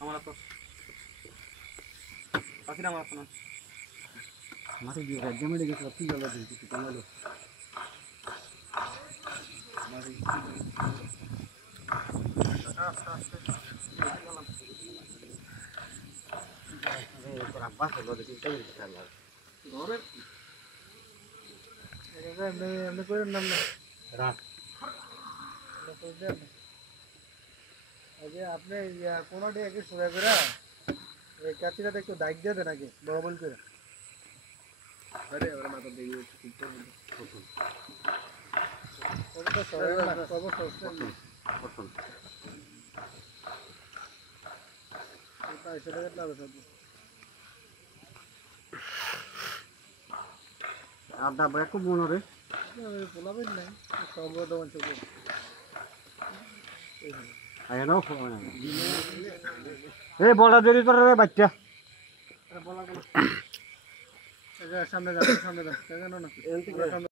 আমার তো পাখিরা আমার তো না মাটি দিয়ে রাজ্য মেরে গেছে কি গেল দিতে কমালো মাঝি আস্তে আস্তে গেলাম তোর আব্বা হলো দেখি তাই খেলা ঘরে এটা এমনি করে নাম না রাত আগে আপনি কোনোটি একটু সোজা করে এই কাছিটাতে একটু দাগ দিয়ে দেন আগে বড় বল করে আরে ওরা মাথা দিয়ে ওটা তো সবাই না কব সস্তা এটা সেটা কেটে হবে সব আড্ডা ব্যাক মনে রে পোলাবেন নাই সব দোকান চোখ আয় নাও এই বড়া দেরি তোর রে বাচ্চা সামনে যান সামনে যান